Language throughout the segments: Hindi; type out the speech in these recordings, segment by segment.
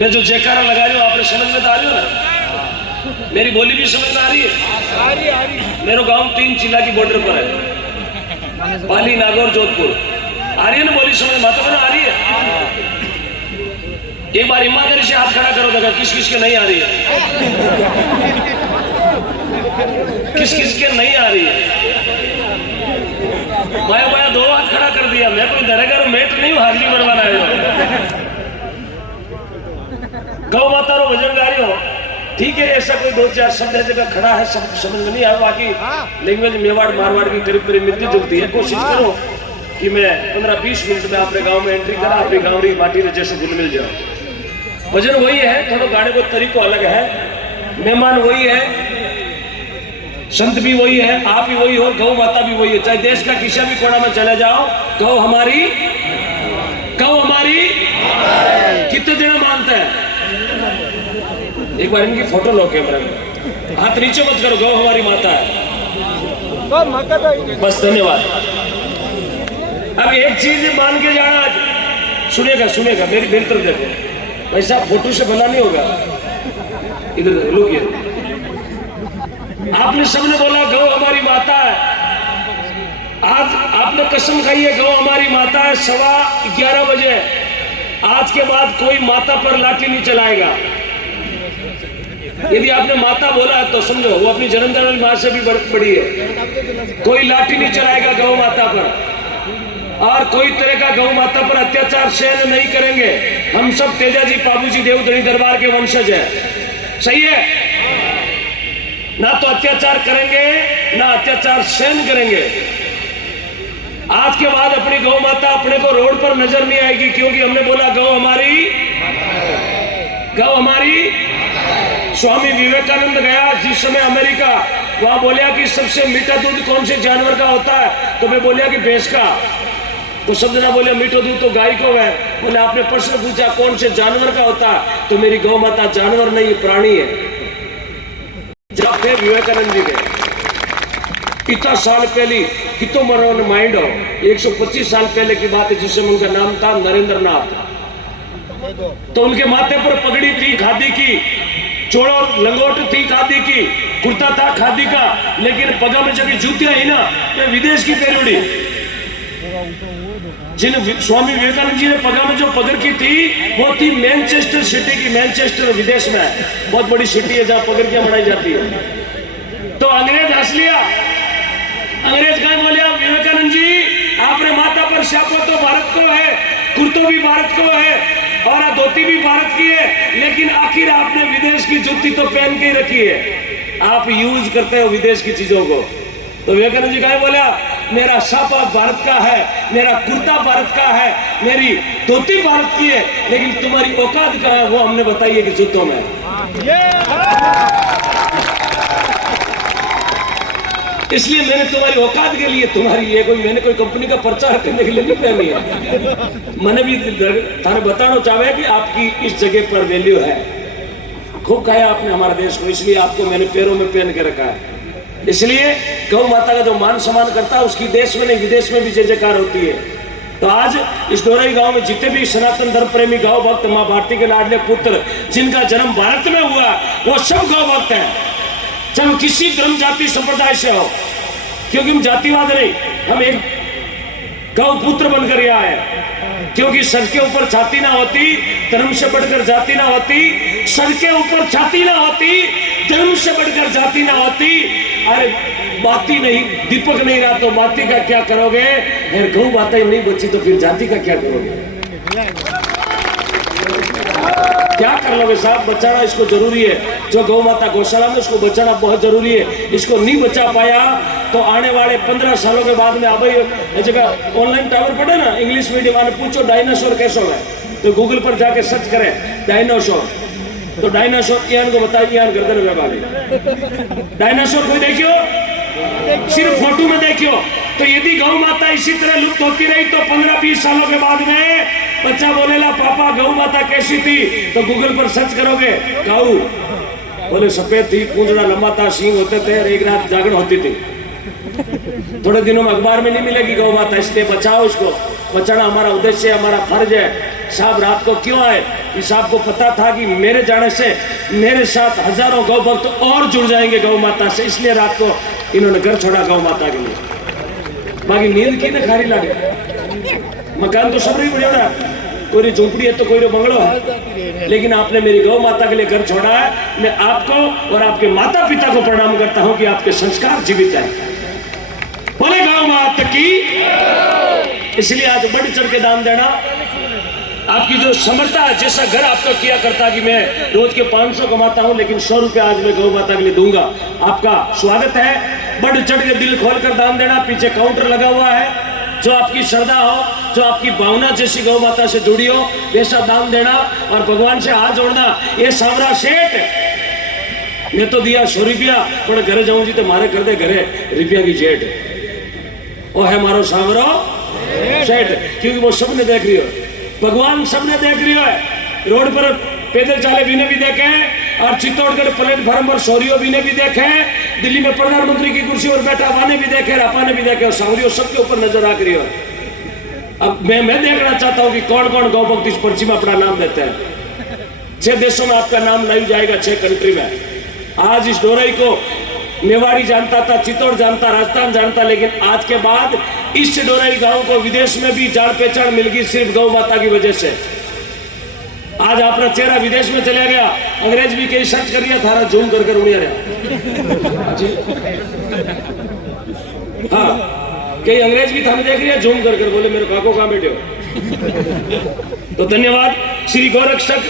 मैं जो जयकारा लगा रही हूँ आपने समझ में तो आ रही हो ना? मेरी बोली भी समझ में आ रही है? आ रही। मेरा गांव 3 जिला की बॉर्डर पर है, पाली, नागौर, जोधपुर। आ रही है ना बोली समझ, माता बहनों आ रही है? एक बार ईमानदारी से हाथ खड़ा करो, देखा किस किस के नहीं आ रही है, किस किस के नहीं आ रही है। माया माया दो हाथ खड़ा कर दिया, मैं कोई दरेगा मेट नहीं हूं, हाजिरी बनवाना है। गौ माता रो भजन गा रही हो, ठीक है, ऐसा कोई दो चार शब्द है जगह खड़ा है, सब समझ में नहीं आया, बाकी लैंग्वेज मेवाड़ मारवाड़ की करीब करीब मिलती जुलती है। कोशिश करो कि मैं 15-20 मिनट में अपने गांव में एंट्री करा, अपनी गाँव री माटी ने जैसे गुल मिल जाओ। भजन वही है, थोड़ा गाने को तरीको अलग है, मेहमान वही है, संत भी वही है, आप भी वही हो, गौ माता भी वही है। चाहे देश का किसी भी कोना में चले जाओ, गौ हमारी, गौ हमारी, कितने जना मानते हैं? एक बार इनकी फोटो लो कैमरा में, हाथ नीचे मत करो, गौ हमारी माता है। बस धन्यवाद। अब एक चीज मान के जाना, आज सुनेगा सुनेगा, मेरी तरफ देखो भाई साहब, फोटो से बना नहीं होगा, इधर लोग ये आपने सबने बोला गौ हमारी माता है, आज आपने कसम खाई है गौ हमारी माता है। 11:15 बजे आज के बाद कोई माता पर लाठी नहीं चलाएगा। यदि आपने माता बोला है तो समझो वो अपनी जन्मदान मां से भी बड़ी है। कोई लाठी नहीं चलाएगा गौ माता पर, और कोई तरह का गौ माता पर अत्याचार सहन नहीं करेंगे। हम सब तेजाजी पाबूजी देवधनी दरबार के वंशज है, सही है ना? तो अत्याचार करेंगे ना अत्याचार सहन करेंगे। आज के बाद अपनी गौ माता अपने को रोड पर नजर नहीं आएगी, क्योंकि हमने बोला गौ हमारी, गौ हमारी। स्वामी विवेकानंद गया जिस समय अमेरिका, वहां बोलिया कि सबसे मीठा दूध कौन से जानवर का होता है, तो मैं बोलिया कि भैंस का। तो सब जना बोले मीठा दूध तो गाय को है। बोले आपने प्रश्न पूछा कौन से जानवर का होता है, तो मेरी गौ माता जानवर नहीं प्राणी है। जब थे विवेकानंद जी के इतना साल पहले, कितो मरो माइंड हो, 125 साल पहले की बात है, जिस समय उनका नाम था नरेंद्र नाथ। तो उनके माथे पर पगड़ी थी खादी की, चोड़ो लंगोट थी खादी की, कुर्ता था खादी का, लेकिन पगा में जब जूतियां ही ना तो विदेश की पेरुड़ी। जिन स्वामी विवेकानंद जी ने पगा में जो पगड़ की थी वो थी मैनचेस्टर सिटी की। मैनचेस्टर विदेश में बहुत बड़ी सिटी है जहां पगड़ियां बनाई जाती है। तो अंग्रेज हंस लिया, अंग्रेज कहा बोलिया विवेकानंद जी आपने माता पर छापो तो भारत को है, कुर्तो भी भारत को है और धोती भी भारत की है, लेकिन आखिर आपने विदेश की जूती तो पहन के ही रखी है, आप यूज करते हो विदेश की चीजों को। तो विवेकानंद जी कहा बोला मेरा छापा भारत का है, मेरा कुर्ता भारत का है, मेरी धोती भारत की है, लेकिन तुम्हारी औकात कहाँ है वो हमने बताई है कि जूतों में। इसलिए मैंने तुम्हारी औकात के लिए तुम्हारी ये कोई मैंने कोई कंपनी का प्रचार करने के लिए नहीं पहनी है। मैंने भी थाने बताना चाहे कि आपकी इस जगह पर वैल्यू है। खूब कहा आपने हमारे देश को, इसलिए आपको मैंने पैरों में पहन के रखा है। इसलिए गौ माता का जो मान सम्मान करता है उसकी देश में नहीं विदेश में भी जय जयकार होती है। तो आज इस डोरई गांव में जितने भी सनातन धर्म प्रेमी गौ भक्त मां भारती के लाडले पुत्र जिनका जन्म भारत में हुआ वो सब गौ भक्त हैं, चाहे किसी धर्म जाति संप्रदाय से हो, क्योंकि हम जातिवाद नहीं, हम एक गौ पुत्र बनकर यहाँ आए। क्योंकि सर के ऊपर छाती ना होती, धर्म से बढ़कर जाति ना होती, सर के ऊपर छाती ना होती, धर्म से बढ़कर जाति ना होती। अरे बाती नहीं, दीपक नहीं रहा तो बाती का क्या करोगे? अगर गौ माता ही नहीं बची तो फिर जाति का क्या करोगे? क्या कर लोगे साहब? बचाना इसको जरूरी है। जो गौ माता गौशाला में उसको बचाना बहुत जरूरी है। इसको नहीं बचा पाया तो आने वाले 15 सालों के बाद में अब जगह ऑनलाइन टावर पढ़े ना इंग्लिश मीडियम वाले, पूछो डायनासोर कैसे होगा, तो गूगल पर जाके सर्च करें डायनासोर, तो डायनासोर ईयान को बताइए, ईयान गर्दन में बाली डायनासोर कोई देखियो, सिर्फ फोटो में देखियो। तो यदि गौ माता इसी तरह लुप्त होती रही तो 15-20 सालों के बाद में बच्चा बोलेला पापा गौ माता कैसी थी, तो गूगल पर सर्च करोगे गौ बोले सफेद थी, पूंछड़ा लंबा था, सींग होते थे, एक रात जागरण होती थी। थोड़े दिनों में अखबार में नहीं मिलेगी गौ माता, इसलिए बचाओ, इसको बचाना हमारा उद्देश्य है, हमारा फर्ज है। साहब रात को क्यों आए कि साहब को पता था कि मेरे जाने से मेरे साथ हजारों गौ भक्त और जुड़ जाएंगे गौ माता से, इसलिए रात को इन्होंने घर छोड़ा गौ माता के लिए। बाकी नींद की ना खारी लागे मकान तो सब नहीं बढ़िया, कोई झोपड़ी है तो कोई बंगलो है, लेकिन आपने मेरी गौ माता के लिए घर छोड़ा है। मैं आपको और आपके माता पिता को प्रणाम करता हूं कि आपके संस्कार जीवित है। बोले गौ माता की। इसलिए आज बढ़ चढ़ के दान देना आपकी जो समर्था है। जैसा घर आपका किया करता कि मैं रोज के 500 कमाता हूं, लेकिन 100 रुपए आज मैं गौ माता के लिए दूंगा, आपका स्वागत है। बढ़ चढ़ के दिल खोलकर दान देना। पीछे काउंटर लगा हुआ है, जो आपकी श्रद्धा हो, जो आपकी भावना जैसी गौ माता से जुड़ी हो, वैसा दान देना और भगवान से हाथ जोड़ना। ये सावरा सेठ मैं तो दिया 100 रुपया, पर घरे जाऊं जी तो मारे कर दे घरे रुपया की जेठ। वो है मारो सावरो सेठ, क्योंकि वो सबने देख रही हो, भगवान सबने देख रही है। रोड पर पैदल चाले भी ने भी देखे, और चित्तौड़गढ़ प्लेटफॉर्म पर सोरियो भी ने भी देखे, दिल्ली में प्रधानमंत्री की कुर्सी पर बैठा वाने भी देखे, रापा ने भी देखे, और सावरियो सबके ऊपर नजर आ रही है। अब मैं देखना चाहता हूं कि कौन कौन गौ भक्त इस पर्ची में अपना नाम देते हैं। 6 देशों में आपका नाम लाइव जाएगा, 6 कंट्री में। आज इस डोरई को मेवाड़ी जानता था, चित्तौड़ जानता, राजस्थान जानता, लेकिन आज के बाद इस डोरई गांव को विदेश में भी जान पहचान मिल गई सिर्फ गौ माता की वजह से। आज अपना चेहरा विदेश में चला गया, अंग्रेज भी कहीं सर्च कर लिया, थारा जूम कर उड़िया रहा। हाँ, कई अंग्रेज भी थाने देख लिया जूम कर बोले मेरे काको कहां बैठे हो। तो धन्यवाद। श्री गौरक्षक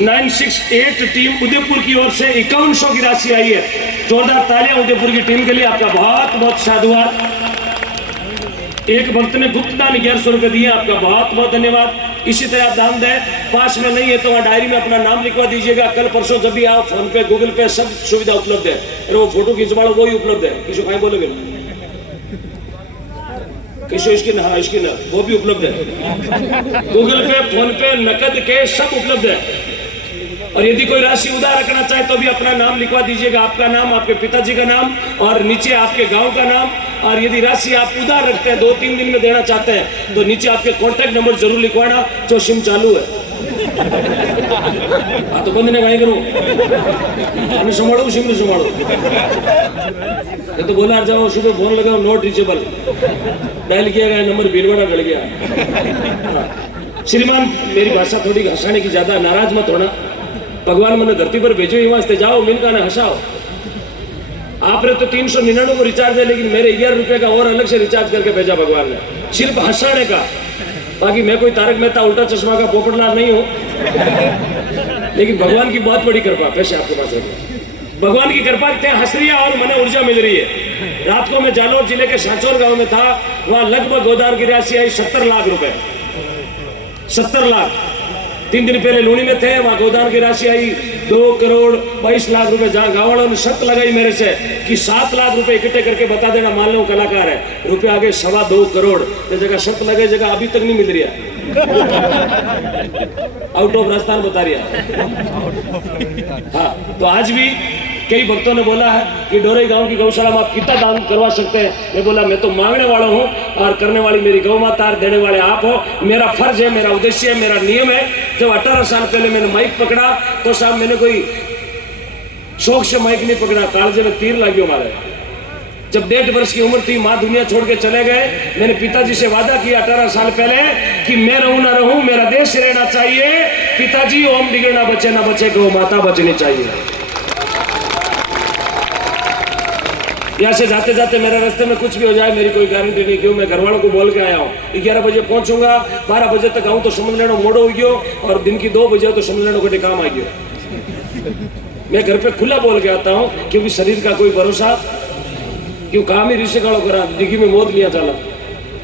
968 टीम उदयपुर की ओर से 5100 की राशि आई है। जोरदार तालियां उदयपुर की टीम के लिए। आपका बहुत बहुत साधुवाद। एक भक्त ने गुप्त दान 1100 रुपए दिए, आपका बहुत बहुत धन्यवाद। इसी तरह आप दान दें। पास में नहीं है तो वहाँ डायरी में अपना नाम लिखवा दीजिएगा। कल परसों जब भी आओ, फोन पे गूगल पे सब सुविधा उपलब्ध है। अरे वो फोटो खींचवाड़ा वो ही उपलब्ध है, किसी कहीं बोलोगे किसी स्किन, हाँ स्किन वो भी उपलब्ध है। गूगल पे, फोन पे, नकद के सब उपलब्ध है। और यदि कोई राशि उधार रखना चाहे तो भी अपना नाम लिखवा दीजिएगा, आपका नाम, आपके पिताजी का नाम और नीचे आपके गांव का नाम। और यदि राशि आप उधार रखते हैं, 2-3 दिन में देना चाहते हैं, तो नीचे आपके कॉन्टैक्ट नंबर जरूर लिखवाना, जो सिम चालू है। हाँ तो बंद ने वहीं करूँ, संभालो सिम नहीं संभालो। ये तो बोला जाओ सुबह फोन लगाओ नॉट रीचेबल, डायल किया गया नंबर भीड़वाड़ा गड़ गया। श्रीमान मेरी भाषा थोड़ी हंसाने की, ज्यादा नाराज मत होना। भगवान मैंने धरती पर भेजो ही वास्ते, जाओ मिनका ने हंसाओ। आपने तो 399 को रिचार्ज है, लेकिन मेरे 11 रुपए का और अलग से रिचार्ज करके भेजा भगवान ने, सिर्फ हंसाने का। बाकी मैं कोई तारक मेहता उल्टा चश्मा का पोपटलाल नहीं हूं, लेकिन भगवान की बहुत बड़ी कृपा पैसे आपके पास है। भगवान की कृपा हंस रही है और मने ऊर्जा मिल रही है। रात को मैं जालौर जिले के सांचौर गांव में था, वहां लगभग गोदान की राशि आई 70 लाख रुपए। 70 लाख। 3 दिन पहले लूनी में थे, वहां गोदान की राशि आई 2 करोड़ 22 लाख रुपए। जहां गाँव वालों ने शर्त लगाई मेरे से कि 7 लाख रुपए इकट्ठे करके बता देना, मान लो कलाकार है, रुपए आगे 2.25 करोड़। तो जगह शर्त लगे, जगह अभी तक नहीं मिल रही है। आउट ऑफ राजस्थान बता रही है। हाँ, तो आज भी कई भक्तों ने बोला है कि डोरई गांव की गौशाला में आप कितना दान करवा सकते हैं। मैं बोला मैं तो मांगने वाला हूं और करने वाली मेरी गौ माता, देने वाले आप हो। मेरा फर्ज है, मेरा उद्देश्य है, मेरा नियम है। जब 18 साल पहले मैंने माइक पकड़ा तो साहब मैंने कोई शौक से माइक नहीं पकड़ा, कालजे में तीर लगी हमारे। जब 1.5 वर्ष की उम्र थी, माँ दुनिया छोड़ के चले गए। मैंने पिताजी से वादा किया 18 साल पहले कि मैं रहूं ना रहूं, मेरा देश रहना चाहिए। पिताजी ओम बिगड़ ना बचे, ना बचे गौ माता बचनी चाहिए। यहाँ से जाते जाते मेरे रास्ते में कुछ भी हो जाए, मेरी कोई गारंटी नहीं। क्यों, मैं घर वालों को बोल के आया हूँ 11 बजे पहुंचूंगा, 12 बजे तक आऊँ तो समझ लेना मोड़ो हो गयो, और दिन की 2 बजे तो समझ लेना कोई काम आ गयो। मैं घर पे खुला बोल के आता हूँ, क्योंकि शरीर का कोई भरोसा, क्यों काम ही ऋषि कालो करा, दिखी में मोद लिया चला।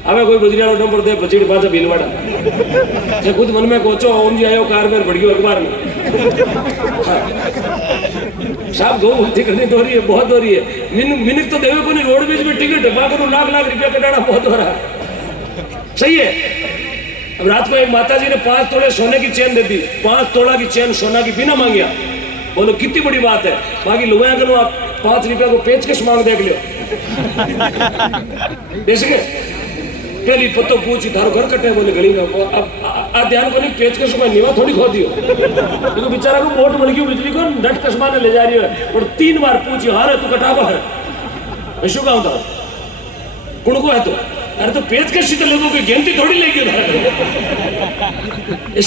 હવે કોઈ બજરીયાળો નંબર દે પછીડી પાછા ભીલવાડા જે ખુદ મન में कोचो ओम जी आयो कार में बढ़ गयो अखबार में। साहब गौ भक्ति करनी तो रही है, बहुत हो रही है। मिनट तो देवे को नहीं, रोडवेज में टिकट बाको लाख लाख रुपया कटाना बहुत हो रहा है। सही है। अब रात को एक माता जी ने 5 तोले सोने की चेन दे दी, 5 तोला की चेन सोना की बिना मांगिया। बोलो कितनी बड़ी बात है। बाकी लोग अगर आप 5 रुपया को पेचकश मांग देख लो देख पहली पत्तो पूछी थारो घर कटे, बोले गली में। अब ध्यान को नहीं, पेचकश को नीवा थोड़ी खो दियो, देखो बेचारा को वोट मिल गई, बिजली को नट कस्मा ने ले जा रही है और 3 बार पूछी, हारे तू कटावा है शू गाँव था कुण को है तो अरे तो पेचकशी तो लोगों की गिनती थोड़ी लेगी उधर।